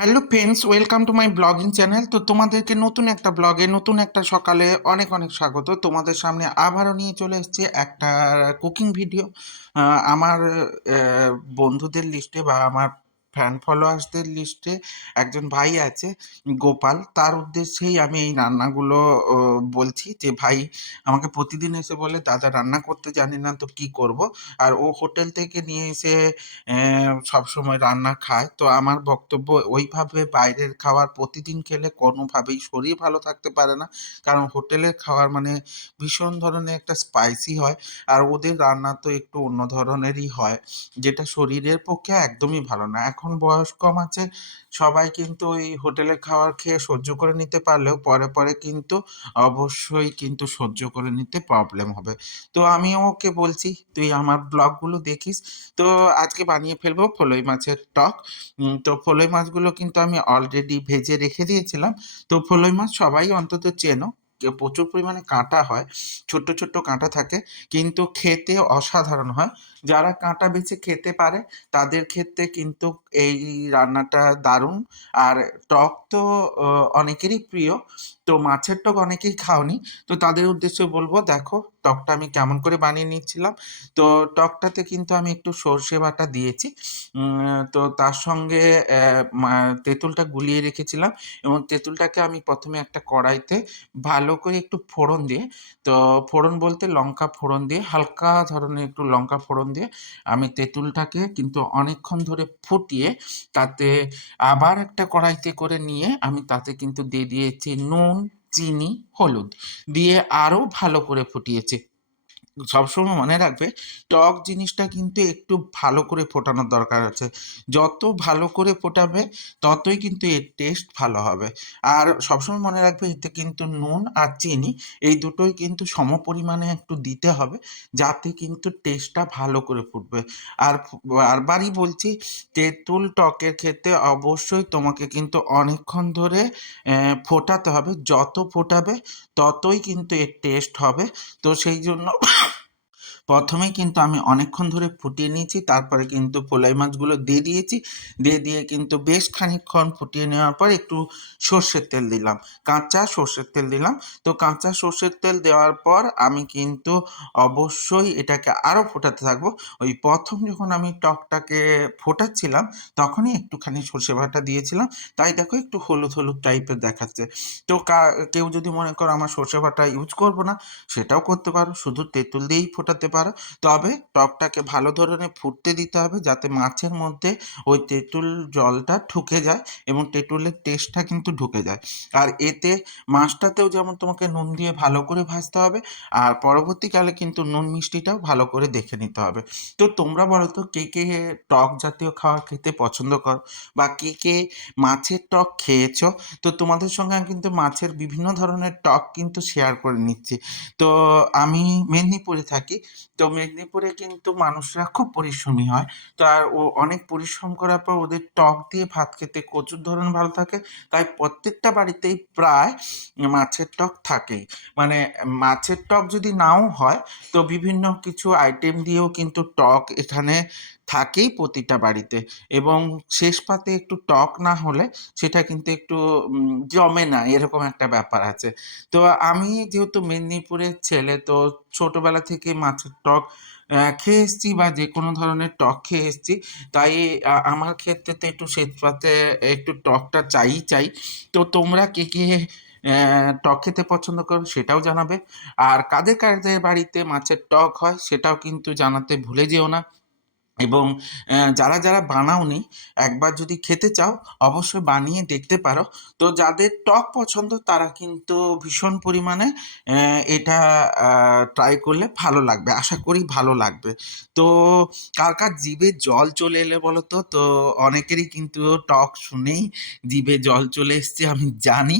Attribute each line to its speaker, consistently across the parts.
Speaker 1: Hello friends welcome to my blogging channel তো তোমাদেরকে নতুন একটা ব্লগে নতুন একটা সকালে অনেক অনেক স্বাগত। তোমাদের সামনে আবারও নিয়ে চলে এসেছি একটা কুকিং ভিডিও আমার বন্ধুদের লিস্টে বা আমার ফ্যান ফলোয়ার্সদের লিস্টে একজন ভাই আছে গোপাল। তার উদ্দেশ্যেই আমি এই রান্নাগুলো বলছি যে ভাই আমাকে প্রতিদিন এসে বলে দাদা রান্না করতে জানি না তো কি করব? আর ও হোটেল থেকে নিয়ে এসে আহ, সবসময় রান্না খায়। তো আমার বক্তব্য ওইভাবে বাইরের খাবার প্রতিদিন খেলে কোনোভাবেই শরীর ভালো থাকতে পারে না। কারণ হোটেলের খাবার মানে ভীষণ ধরনের একটা স্পাইসি হয়। আর ওদের রান্না তো একটু অন্য ধরনেরই হয় যেটা শরীরের পক্ষে একদমই ভালো না। এখন বয়স কম আছে, সবাই কিন্তু ওই হোটেলের খাবার খেয়ে সহ্য করে নিতে পারলেও পরে পরে কিন্তু অবশ্যই কিন্তু সহ্য করে নিতে প্রবলেম হবে। তো আমি ওকে বলছি, তুই আমার ব্লগগুলো দেখিস। তো আজকে বানিয়ে ফেলব ফলই মাছের টক। তো ফলই মাছগুলো কিন্তু আমি অলরেডি ভেজে রেখে দিয়েছিলাম। তো ফলই মাছ সবাই অন্তত চেনো। প্রচুর পরিমাণে কাঁটা হয়, ছোট্ট ছোট্ট কাঁটা থাকে, কিন্তু খেতে অসাধারণ হয়। যারা কাঁটা বেছে খেতে পারে, তাদের ক্ষেত্রে কিন্তু এই রান্নাটা দারুণ। আর টক তো অনেকেরই প্রিয়। তো মাছের টক অনেকেই খাওনি। তো তাদের উদ্দেশ্যে বলব, দেখো টকটা আমি কেমন করে বানিয়ে নিচ্ছিলাম। তো টকটাতে কিন্তু আমি একটু সর্ষে বাটা দিয়েছি। তো তার সঙ্গে তেঁতুলটা গুলিয়ে রেখেছিলাম এবং তেঁতুলটাকে আমি প্রথমে একটা কড়াইতে ভালো করে একটু ফোড়ন দিয়ে, তো ফোড়ন বলতে লঙ্কা ফোড়ন দিয়ে, হালকা ধরনের একটু লঙ্কা ফোড়ন দিয়ে আমি তেঁতুলটাকে কিন্তু অনেকক্ষণ ধরে ফুটিয়ে তাতে আবার একটা কড়াইতে করে নিয়ে আমি তাতে কিন্তু দিয়ে দিয়েছি নুন চিনি হলুদ দিয়ে আরও ভালো করে ফুটিয়েছি। সবসময় মনে রাখবে, টক জিনিসটা কিন্তু একটু ভালো করে ফোটানোর দরকার আছে। যত ভালো করে ফোটাবে, ততই কিন্তু এর টেস্ট ভালো হবে। আর সবসময় মনে রাখবে, এতে কিন্তু নুন আর চিনি, এই দুটোই কিন্তু সম পরিমাণে একটু দিতে হবে, যাতে কিন্তু টেস্টটা ভালো করে ফুটবে। আর বারবারই বলছি, তেঁতুল টকের ক্ষেত্রে অবশ্যই তোমাকে কিন্তু অনেকক্ষণ ধরে ফোটাতে হবে। যত ফোটাবে, ততই কিন্তু এর টেস্ট হবে। তো সেই জন্য প্রথমেই কিন্তু আমি অনেকক্ষণ ধরে ফুটিয়ে নিয়েছি, তারপরে কিন্তু পোলাই মাছগুলো দিয়ে দিয়েছি। দিয়ে দিয়ে কিন্তু বেশ খানিকক্ষণ ফুটিয়ে নেওয়ার পর একটু সর্ষের তেল দিলাম। কাঁচা সর্ষের তেল দিলাম। তো কাঁচা সর্ষের তেল দেওয়ার পর আমি কিন্তু অবশ্যই এটাকে আরও ফোটাতে থাকব। ওই প্রথম যখন আমি টকটাকে ফোটাচ্ছিলাম, তখনই একটুখানি সর্ষে বাটা দিয়েছিলাম। তাই দেখো একটু হলুদ হলুদ টাইপের দেখাচ্ছে। তো কেউ যদি মনে করো আমার সর্ষে বাটা ইউজ করব না, সেটাও করতে পারো। শুধু তেঁতুল দিয়েই ফোটাতে পারো। তবে টকটাকে ভালো ধরনের ফুটতে দিতে হবে যাতে মাছের মধ্যে ওই তেঁতুল জলটা ঢুকে যায় এবং তেঁতুলের টেস্টটা কিন্তু ঢুকে যায়। আর এতে মাছটাতেও যেমন তোমাকে নুন দিয়ে ভালো করে ভাজতে হবে, আর পরবর্তীকালে কিন্তু নুন মিষ্টিটাও ভালো করে দেখে নিতে হবে। তো তোমরা বলো তো, কে কে টক জাতীয় খাবার খেতে পছন্দ করো বা কে কে মাছের টক খেয়েছো? তো তোমাদের সঙ্গে আমি কিন্তু মাছের বিভিন্ন ধরনের টক কিন্তু শেয়ার করে নিচ্ছি। তো আমি মেদিনীপুরে থাকি তো মেদিনীপুরে কিন্তু মানুষরা খুব পরিশ্রমী হয়। তো আর ও অনেক পরিশ্রম করার পর ওদের টক দিয়ে ভাত খেতে কচুর ধরন ভালো থাকে। তাই প্রত্যেকটা বাড়িতেই প্রায় মাছের টক থাকেই। মানে মাছের টক যদি নাও হয়, তো বিভিন্ন কিছু আইটেম দিয়েও কিন্তু টক এখানে থাকেই প্রতিটা বাড়িতে এবং শেষ পাতে একটু টক না হলে সেটা কিন্তু একটু জমে না, এরকম একটা ব্যাপার আছে। তো আমি যেহেতু মেদিনীপুরের ছেলে, তো ছোটবেলা থেকে মাছের টক খেয়ে এসেছি বা যে কোনো ধরনের টক খেয়ে এসেছি। তাই আমার ক্ষেত্রে তো একটু শ্বেত পাতে একটু টকটা চাই চাই। তো তোমরা কে কে টক খেতে পছন্দ করো সেটাও জানাবে। আর কাদের কাদের বাড়িতে মাছের টক হয় সেটাও কিন্তু জানাতে ভুলে যেও না। এবং যারা যারা বানাওনি, একবার যদি খেতে চাও, অবশ্যই বানিয়ে দেখতে পারো। তো যাদের টক পছন্দ, তারা কিন্তু ভীষণ পরিমাণে এটা ট্রাই করলে ভালো লাগবে। আশা করি ভালো লাগবে। তো কার কার জিভে জল চলে এলে বলো তো? তো অনেকেরই কিন্তু টক শুনেই জিভে জল চলে এসছে, আমি জানি।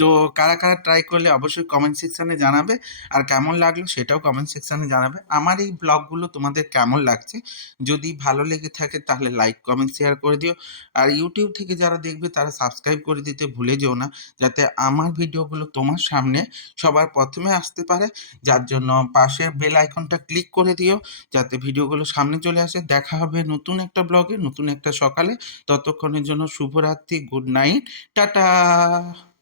Speaker 1: তো কারা কারা ট্রাই করলে অবশ্যই কমেন্ট সেকশানে জানাবে। আর কেমন লাগল সেটাও কমেন্ট সেকশানে জানাবে। আমার এই ব্লগগুলো তোমাদের কেমন লাগছে? যদি যদি ভালো লেগে থাকে তাহলে লাইক কমেন্ট শেয়ার করে দিও। আর ইউটিউব থেকে যারা দেখবে তারা সাবস্ক্রাইব করে দিতে ভুলে যেও না, যাতে আমার ভিডিওগুলো তোমার সামনে সবার প্রথমে আসতে পারে। যার জন্য পাশের বেল আইকনটা ক্লিক করে দিও, যাতে ভিডিওগুলো সামনে চলে আসে। দেখা হবে নতুন একটা ব্লগে নতুন একটা সকালে। ততক্ষণের জন্য শুভরাত্রি গুড নাইট টাটা!